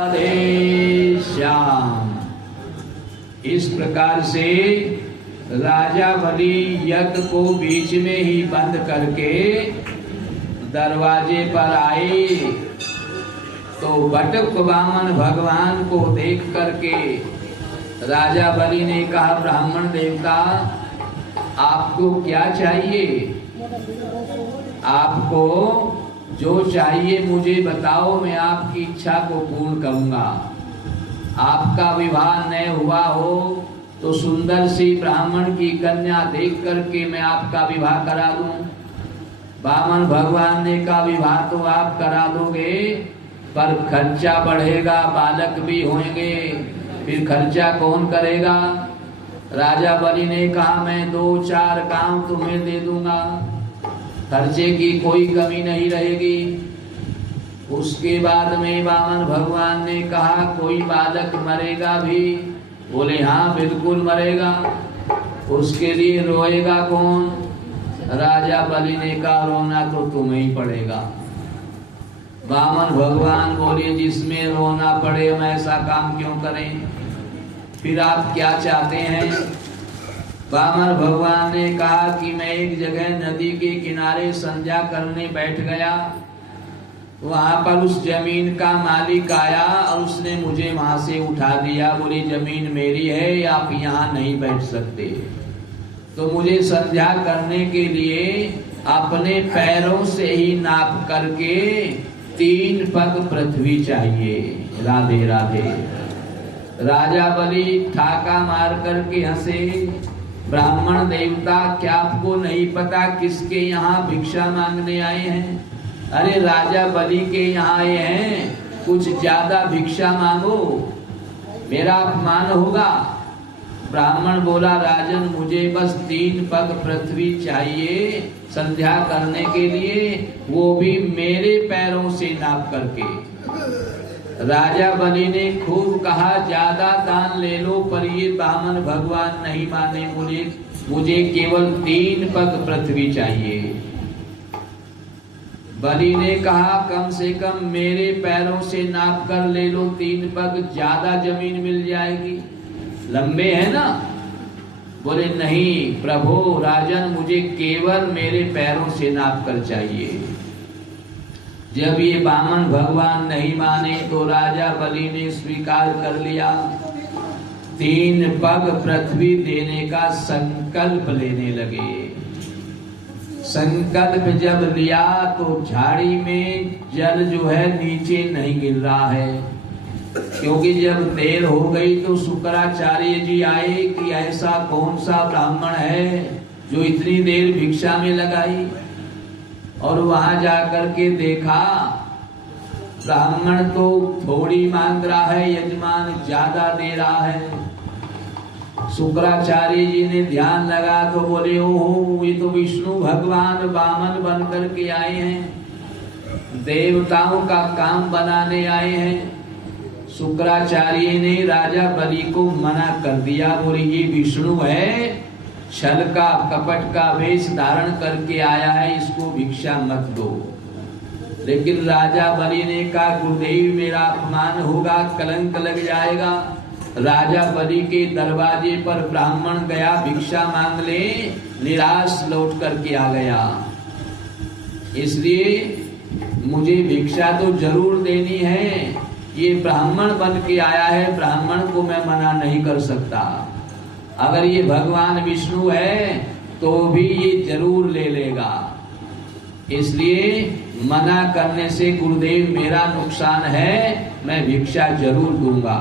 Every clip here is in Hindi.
राधे श्याम। इस प्रकार से राजा बलि यज्ञ को बीच में ही बंद करके दरवाजे पर आए तो बटुक वामन भगवान को देख करके राजा बलि ने कहा, ब्राह्मण देवता आपको क्या चाहिए? आपको जो चाहिए मुझे बताओ, मैं आपकी इच्छा को पूर्ण करूंगा। आपका विवाह न हुआ हो तो सुंदर सी ब्राह्मण की कन्या देख करके मैं आपका विवाह करा दूं। वामन भगवान ने कहा, विवाह तो आप करा दोगे पर खर्चा बढ़ेगा, बालक भी होंगे, फिर खर्चा कौन करेगा? राजा बलि ने कहा, मैं 2-4 गांव तुम्हें दे दूंगा, खर्चे की कोई कमी नहीं रहेगी। उसके बाद में वामन भगवान ने कहा, कोई बालक मरेगा भी? बोले हाँ बिल्कुल मरेगा। उसके लिए रोएगा कौन? राजा बलि ने कहा, रोना तो तुम्हें ही पड़ेगा। वामन भगवान बोले, जिसमें रोना पड़े हम ऐसा काम क्यों करें? फिर आप क्या चाहते हैं? वामन भगवान ने कहा कि मैं एक जगह नदी के किनारे संध्या करने बैठ गया, वहां पर उस जमीन का मालिक आया और उसने मुझे वहां से उठा दिया। बोली जमीन मेरी है, आप यहाँ नहीं बैठ सकते। तो मुझे संध्या करने के लिए अपने पैरों से ही नाप करके 3 पग पृथ्वी चाहिए। राधे राधे। राजा बलि ठाका मार करके हंसे, ब्राह्मण देवता क्या आपको नहीं पता किसके यहाँ भिक्षा मांगने आए हैं? अरे राजा बलि के यहाँ आए हैं, कुछ ज्यादा भिक्षा मांगो, मेरा अपमान होगा। ब्राह्मण बोला, राजन मुझे बस 3 पग पृथ्वी चाहिए संध्या करने के लिए, वो भी मेरे पैरों से नाप करके। राजा बलि ने खूब कहा, ज्यादा दान ले लो, पर ये वामन भगवान नहीं माने। बोले मुझे केवल 3 पग पृथ्वी चाहिए। बलि ने कहा, कम से कम मेरे पैरों से नाप कर ले लो 3 पग, ज्यादा जमीन मिल जाएगी, लंबे है ना। बोले नहीं प्रभु राजन, मुझे केवल मेरे पैरों से नाप कर चाहिए। जब ये वामन भगवान नहीं माने तो राजा बलि ने स्वीकार कर लिया, 3 पग पृथ्वी देने का संकल्प लेने लगे। संकल्प जब लिया तो झाड़ी में जल जो है नीचे नहीं गिर रहा है, क्योंकि जब देर हो गई तो शुक्राचार्य जी आए कि ऐसा कौन सा ब्राह्मण है जो इतनी देर भिक्षा में लगाई। और वहां जाकर के देखा ब्राह्मण तो थोड़ी मांग रहा है, यजमान ज्यादा दे रहा है। शुक्राचार्य जी ने ध्यान लगा तो बोले, ओहो ये तो विष्णु भगवान वामन बन करके आए हैं, देवताओं का काम बनाने आए हैं। शुक्राचार्य ने राजा बलि को मना कर दिया, बोले ये विष्णु है, छल का कपट का वेश धारण करके आया है, इसको भिक्षा मत दो। लेकिन राजा बलि ने कहा, गुरुदेव मेरा अपमान होगा, कलंक लग जाएगा। राजा बलि के दरवाजे पर ब्राह्मण गया भिक्षा मांग ले, निराश लौट करके आ गया। इसलिए मुझे भिक्षा तो जरूर देनी है, ये ब्राह्मण बन के आया है, ब्राह्मण को मैं मना नहीं कर सकता। अगर ये भगवान विष्णु है तो भी ये जरूर ले लेगा, इसलिए मना करने से गुरुदेव मेरा नुकसान है, मैं भिक्षा जरूर दूंगा।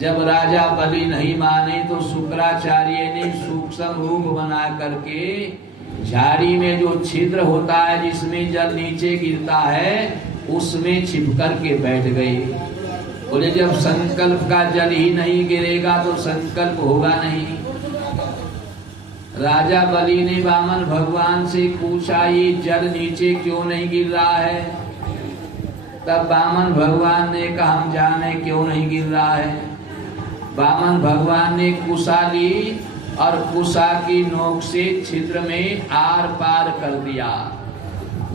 जब राजा बलि नहीं माने तो शुक्राचार्य ने सूक्ष्म रूप बना करके झाड़ी में जो छिद्र होता है जिसमें जल नीचे गिरता है उसमें छिप करके बैठ गए। बोले जब संकल्प का जल ही नहीं गिरेगा तो संकल्प होगा नहीं। राजा बलि ने वामन भगवान से पूछा, ये जल नीचे क्यों नहीं गिर रहा है? तब वामन भगवान ने कहा, हम जाने क्यों नहीं गिर रहा है। वामन भगवान ने कुशा ली और कुशा की नोक से छिद्र में आर पार कर दिया।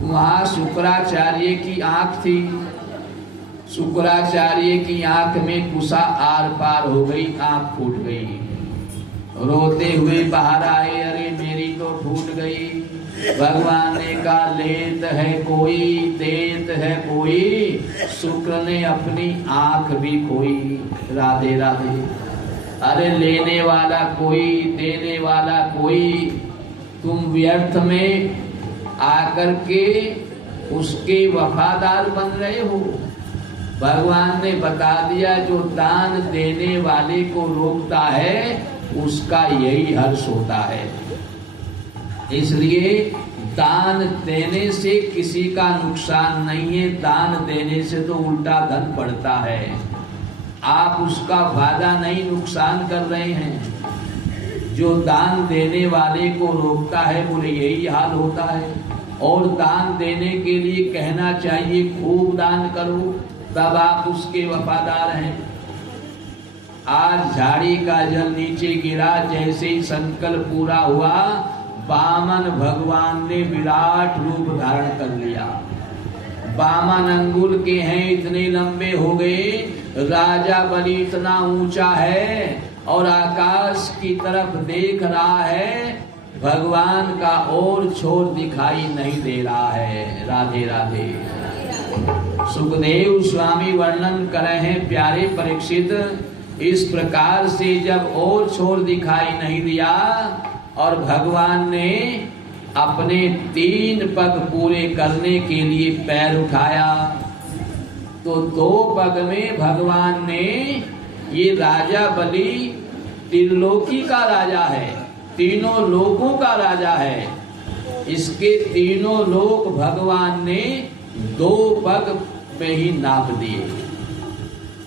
वहां शुक्राचार्य की आंख थी। शुक्राचार्य की आंख में कुशा आर पार हो गई, आंख फूट गई। रोते हुए बाहर आए, अरे मेरी तो फूट गई। भगवान ने कहा लेत है कोई, देत है कोई, शुक्र ने अपनी आंख भी खोई। राधे राधे। अरे लेने वाला कोई, देने वाला कोई, तुम व्यर्थ में आकर के उसके वफादार बन रहे हो। भगवान ने बता दिया जो दान देने वाले को रोकता है उसका यही हर्ष होता है। इसलिए दान देने से किसी का नुकसान नहीं है, दान देने से तो उल्टा धन बढ़ता है। आप उसका फायदा नहीं नुकसान कर रहे हैं। जो दान देने वाले को रोकता है बोले यही हाल होता है। और दान देने के लिए कहना चाहिए खूब दान करो, तब आप उसके वफादार हैं। आज झाड़ी का जल नीचे गिरा, जैसे ही संकल्प पूरा हुआ वामन भगवान ने विराट रूप धारण कर लिया। वामन अंगुल के हैं, इतने लंबे हो गए। राजा बलि इतना ऊंचा है और आकाश की तरफ देख रहा है, भगवान का और छोर दिखाई नहीं दे रहा है। राधे राधे। सुखदेव स्वामी वर्णन करे हैं, प्यारे परीक्षित, इस प्रकार से जब और छोर दिखाई नहीं दिया और भगवान ने अपने 3 पग पूरे करने के लिए पैर उठाया, तो 2 पग में भगवान ने, ये राजा बलि त्रिलोकी का राजा है, तीनों लोकों का राजा है, इसके तीनों लोक भगवान ने 2 पग में ही नाप दिए।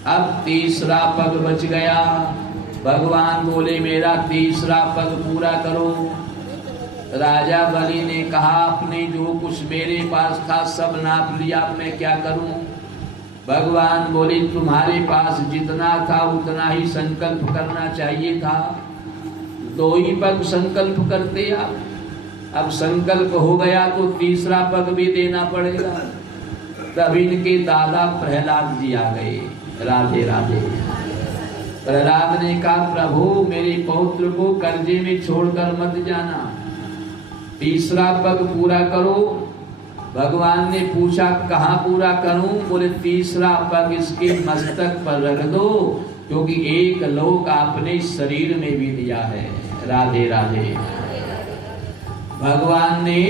अब तीसरा पग बच गया। भगवान बोले मेरा तीसरा पग पूरा करो। राजा बलि ने कहा आपने जो कुछ मेरे पास था सब नाप लिया, अब मैं क्या करूं। भगवान बोले तुम्हारे पास जितना था उतना ही संकल्प करना चाहिए था, 2 ही पग संकल्प करते आप। अब संकल्प हो गया तो तीसरा पग भी देना पड़ेगा। तब इनके दादा प्रहलाद जी आ गए। राधे राधे। प्रहलाद ने कहा प्रभु मेरे पौत्र को कर्जे में छोड़कर मत जाना, तीसरा पग पूरा करो। भगवान ने पूछा कहाँ पूरा करूं। बोले तीसरा पग इसके मस्तक पर रख दो, क्योंकि एक लोक आपने शरीर में भी दिया है। राधे राधे। भगवान ने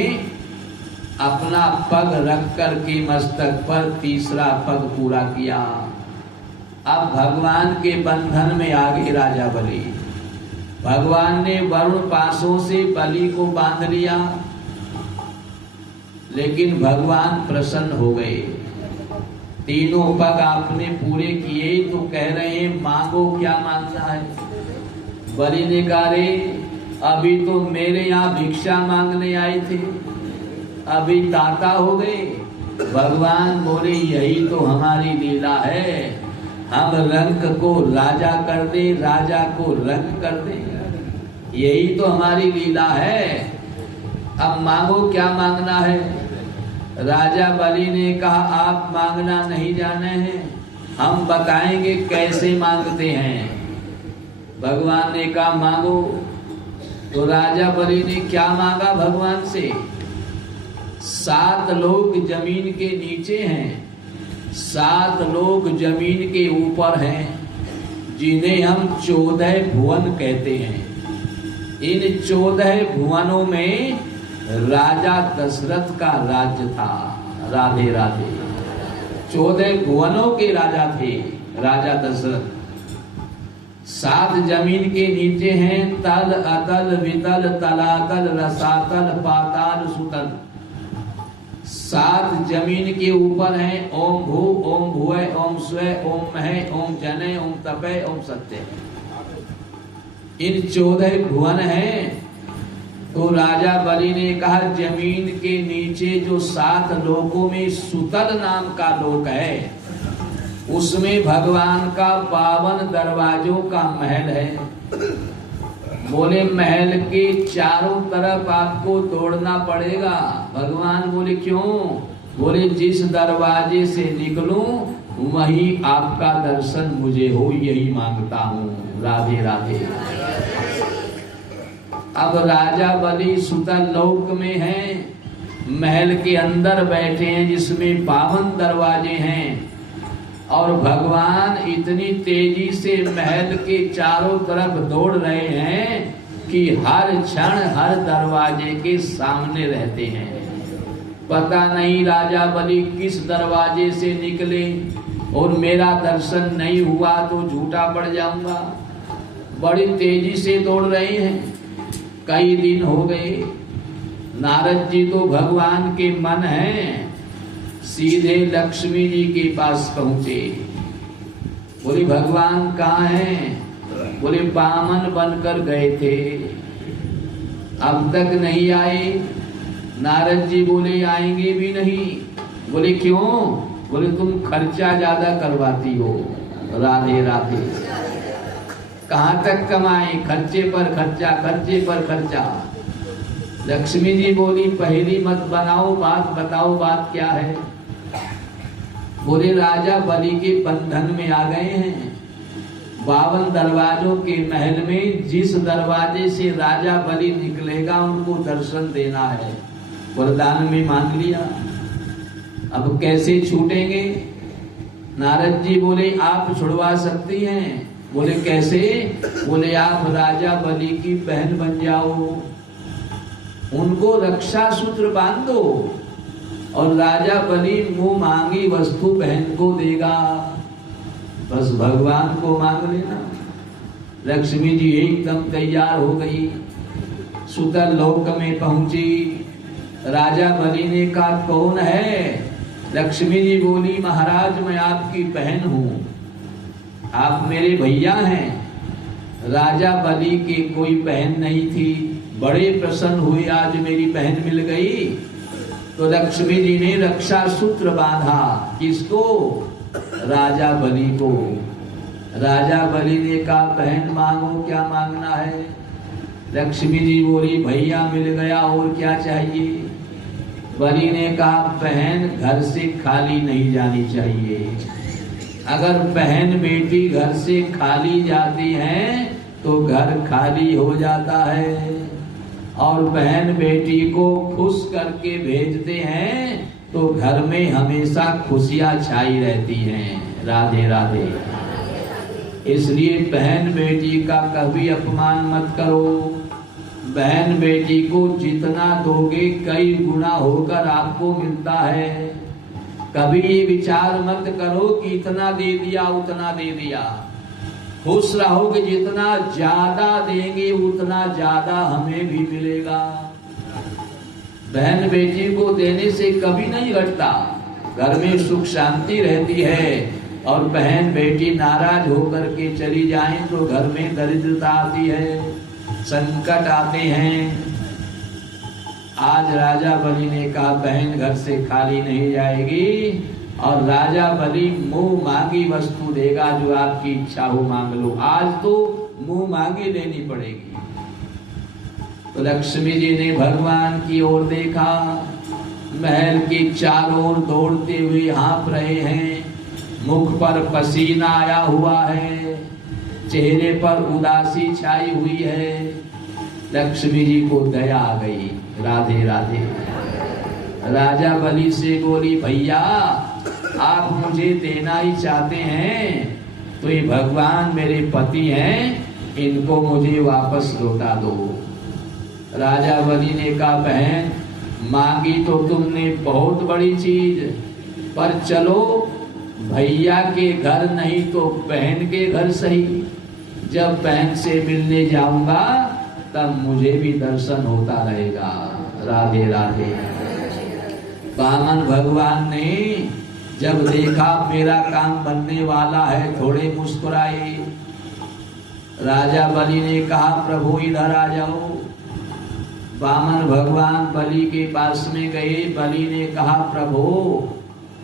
अपना पग रख कर के मस्तक पर तीसरा पग पूरा किया। अब भगवान के बंधन में आ गए राजा बलि। भगवान ने वरुण पासों से बलि को बांध लिया, लेकिन भगवान प्रसन्न हो गए। तीनों पग आपने पूरे किए तो कह रहे हैं मांगो क्या मांगना है। बलि ने कहा रे अभी तो मेरे यहाँ भिक्षा मांगने आए थे, अभी दाता हो गए। भगवान बोले यही तो हमारी लीला है, हम रंक को राजा कर दे, राजा को रंक कर दे, यही तो हमारी लीला है। अब मांगो क्या मांगना है। राजा बलि ने कहा आप मांगना नहीं जाने हैं, हम बताएंगे कैसे मांगते हैं। भगवान ने कहा मांगो। तो राजा बलि ने क्या मांगा भगवान से। 7 लोग जमीन के नीचे हैं, 7 लोग जमीन के ऊपर हैं, जिन्हें हम 14 भुवन कहते हैं। इन 14 भुवनों में राजा दशरथ का राज्य था। राधे राधे। 14 भुवनों के राजा थे राजा दशरथ। 7 जमीन के नीचे हैं, तल अतल वितल तलातल रसातल पाताल सुतल। 7 जमीन के ऊपर हैं ओम भू ओम भुवै ओम स्वै ओम महे ओम जने ओम तपे ओम सत्य। इन 14 भुवन हैं। तो राजा बलि ने कहा जमीन के नीचे जो 7 लोकों में सुतल नाम का लोक है, उसमें भगवान का 52 दरवाजों का महल है। बोले महल के चारों तरफ आपको तोड़ना पड़ेगा। भगवान बोले क्यों। बोले जिस दरवाजे से निकलूं वही आपका दर्शन मुझे हो, यही मांगता हूँ। राधे राधे। अब राजा बलि सुतल लोक में हैं, महल के अंदर बैठे हैं जिसमें 52 दरवाजे हैं, और भगवान इतनी तेजी से महल के चारों तरफ दौड़ रहे हैं कि हर क्षण हर दरवाजे के सामने रहते हैं। पता नहीं राजा बलि किस दरवाजे से निकले और मेरा दर्शन नहीं हुआ तो झूठा पड़ जाऊंगा। बड़ी तेजी से दौड़ रहे हैं। कई दिन हो गए। नारद जी तो भगवान के मन हैं, सीधे लक्ष्मी जी के पास पहुंचे। बोले भगवान कहाँ हैं? बोले बामन बनकर गए थे, अब तक नहीं आए। नारद जी बोले आएंगे भी नहीं। बोले क्यों? बोले तुम खर्चा ज्यादा करवाती हो। राधे राधे। कहाँ तक कमाए? खर्चे पर खर्चा, खर्चे पर खर्चा। लक्ष्मी जी बोली पहली मत बनाओ, बात बताओ, बात क्या है? बोले राजा बलि के बंधन में आ गए हैं। 52 दरवाजों के महल में जिस दरवाजे से राजा बलि निकलेगा उनको दर्शन देना है। वरदान में मांग लिया, अब कैसे छूटेंगे? नारद जी बोले आप छुड़वा सकती हैं। बोले कैसे? बोले आप राजा बलि की बहन बन जाओ, उनको रक्षा सूत्र बांध दो और राजा बलि मुंह मांगी वस्तु बहन को देगा। बस भगवान को मांग लेना। लक्ष्मी जी एकदम तैयार हो गई, सुतल लोक में पहुंची। राजा बलि ने कहा कौन है? लक्ष्मी जी बोली महाराज मैं आपकी बहन हूं, आप मेरे भैया हैं। राजा बलि की कोई बहन नहीं थी, बड़े प्रसन्न हुए आज मेरी बहन मिल गई। तो लक्ष्मी जी ने रक्षा सूत्र बांधा। किसको? राजा बलि को। राजा बलि ने कहा बहन मांगो, क्या मांगना है? लक्ष्मी जी बोली भैया मिल गया, और क्या चाहिए? बलि ने कहा बहन घर से खाली नहीं जानी चाहिए। अगर बहन बेटी घर से खाली जाती हैं तो घर खाली हो जाता है, और बहन बेटी को खुश करके भेजते हैं तो घर में हमेशा खुशियां छाई रहती हैं। राधे राधे। इसलिए बहन बेटी का कभी अपमान मत करो। बहन बेटी को जितना दोगे कई गुना होकर आपको मिलता है। कभी ये विचार मत करो कि इतना दे दिया उतना दे दिया। खुश रहोगे, जितना ज्यादा देंगे उतना ज्यादा हमें भी मिलेगा। बहन बेटी को देने से कभी नहीं घटता, घर में सुख शांति रहती है। और बहन बेटी नाराज होकर के चली जाएं तो घर में दरिद्रता आती है, संकट आते हैं। आज राजा बलि ने कहा बहन घर से खाली नहीं जाएगी, और राजा बलि मुंह मांगी वस्तु देगा, जो आपकी इच्छा हो मांग लो। आज तो मुंह मांगी लेनी पड़ेगी। तो लक्ष्मी जी ने भगवान की ओर देखा, महल के चारों ओर दौड़ते हुए हाँफ रहे हैं, मुख पर पसीना आया हुआ है, चेहरे पर उदासी छाई हुई है। लक्ष्मी जी को दया आ गई। राधे राधे। राजा बलि से बोली भैया आप मुझे देना ही चाहते हैं तो ये भगवान मेरे पति हैं, इनको मुझे वापस लौटा दो। राजा बलि ने कहा बहन मांगी तो तुमने बहुत बड़ी चीज, पर चलो भैया के घर नहीं तो बहन के घर सही। जब बहन से मिलने जाऊंगा तब मुझे भी दर्शन होता रहेगा। राधे राधे। वामन भगवान ने जब देखा मेरा काम बनने वाला है, थोड़े मुस्कुराए। राजा बलि ने कहा प्रभु इधर आ जाओ। वामन भगवान बलि के पास में गए। बलि ने कहा प्रभु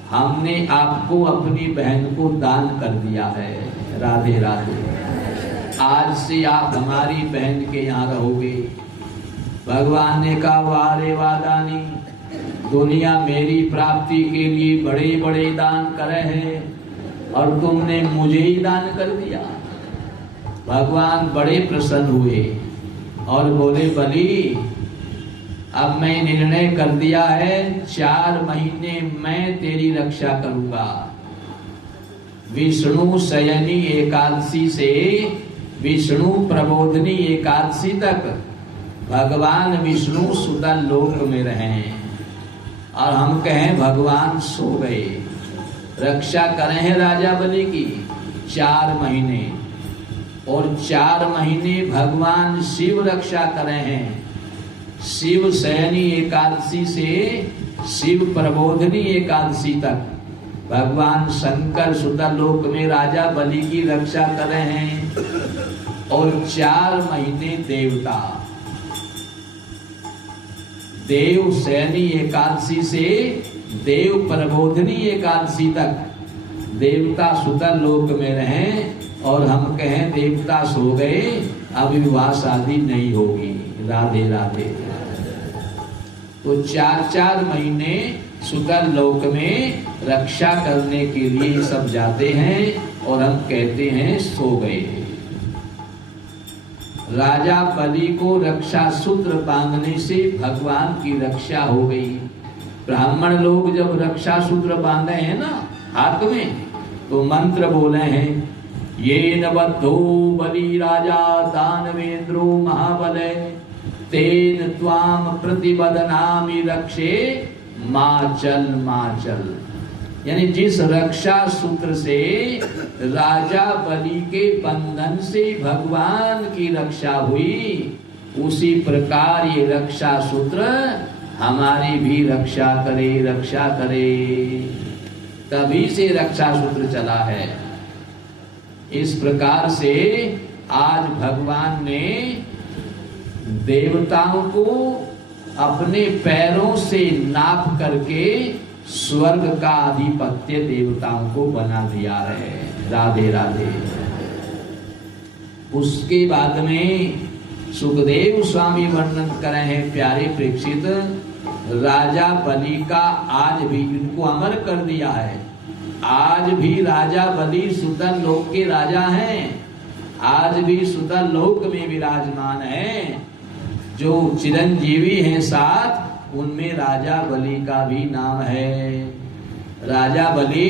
हमने आपको अपनी बहन को दान कर दिया है। राधे राधे। आज से आप हमारी बहन के यहाँ रहोगे। भगवान ने कहा वाह रे वाह दानी, दुनिया मेरी प्राप्ति के लिए बड़े बड़े दान करे हैं, और तुमने मुझे ही दान कर दिया। भगवान बड़े प्रसन्न हुए और बोले, बलि अब मैं निर्णय कर दिया है, 4 महीने मैं तेरी रक्षा करूंगा। विष्णु शयनी एकादशी से विष्णु प्रबोधनी एकादशी तक भगवान विष्णु सुतल लोक में रहे और हम कहें भगवान सो गए। रक्षा करें हैं राजा बलि की 4 महीने, और 4 महीने भगवान शिव रक्षा करें हैं। शिव शयनी एकादशी से शिव प्रबोधनी एकादशी तक भगवान शंकर सुतल लोक में राजा बलि की रक्षा कर रहे हैं। और 4 महीने देवता, देव शयनी एकादशी से देव प्रबोधनी एकादशी तक देवता सुतल लोक में रहें और हम कहें देवता सो गए, अब विवाह शादी नहीं होगी। राधे राधे। तो 4-4 महीने सुतल लोक में रक्षा करने के लिए सब जाते हैं और हम कहते हैं सो गए। राजा बलि को रक्षा सूत्र बांधने से भगवान की रक्षा हो गई। ब्राह्मण लोग जब रक्षा सूत्र बांधे हैं ना हाथ में, तो मंत्र बोले हैं, ये न बद्धो बलि राजा दानवेंद्रो महाबले तेन त्वाम प्रतिबदनामि रक्षे माचल माचल। यानी जिस रक्षा सूत्र से राजा बलि के बंधन से भगवान की रक्षा हुई, उसी प्रकार ये रक्षा सूत्र हमारी भी रक्षा करे, रक्षा करे। तभी से रक्षा सूत्र चला है। इस प्रकार से आज भगवान ने देवताओं को अपने पैरों से नाप करके स्वर्ग का आधिपत्य देवताओं को बना दिया है। राधे राधे। उसके बाद में सुखदेव स्वामी वर्णन करे हैं प्यारे प्रेक्षित, राजा बलि का आज भी इनको अमर कर दिया है। आज भी राजा बलि सुतल लोक के राजा हैं, आज भी सुतल लोक में विराजमान हैं। जो चिरंजीवी हैं 7, उनमें राजा बलि का भी नाम है। राजा बलि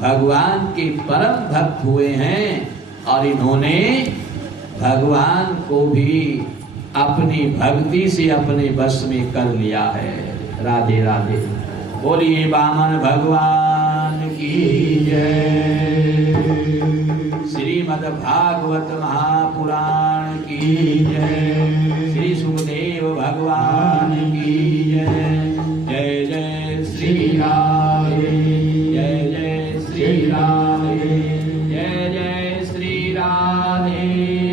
भगवान के परम भक्त हुए हैं और इन्होंने भगवान को भी अपनी भक्ति से अपने बस में कर लिया है। राधे राधे। बोलिए वामन भगवान की जय। श्रीमद् भागवत महापुराण की जय। श्री सुखदेव भगवान की जय। जय जय श्री राधे। जय जय श्री राधे। जय जय श्री राधे।